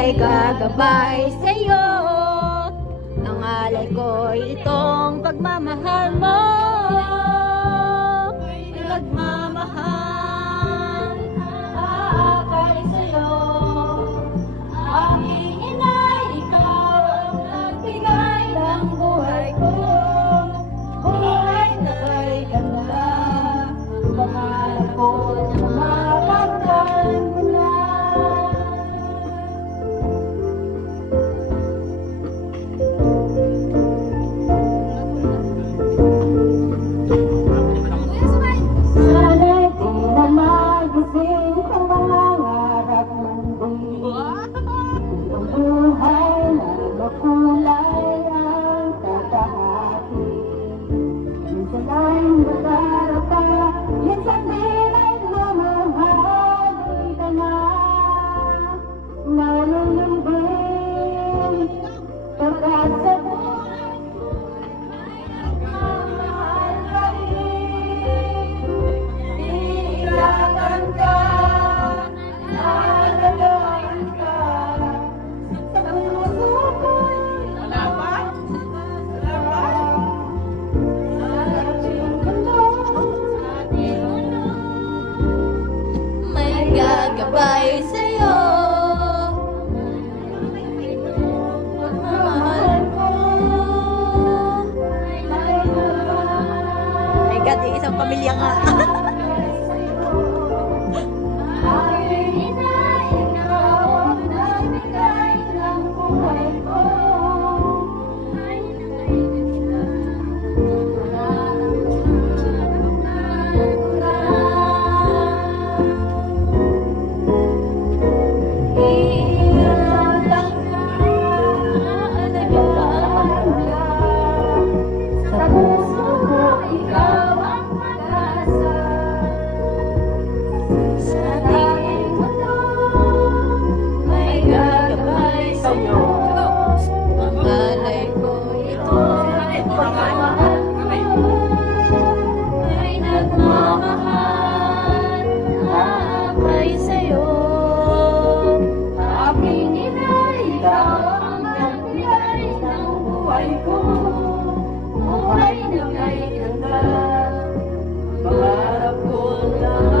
may gagabay sa'yo. Ang alay ko'y itong pagmamahal mo. Nagmamahal, aakay sa'yo. Aking inay, ikaw ang nagbigay ng buhay ko. Buhay na kay ganda, pangarap ko na mapagtan mo na. Gagabay sa'yo. Pagmamahal ko. My God, isang pamilya nga. Pangarap ko na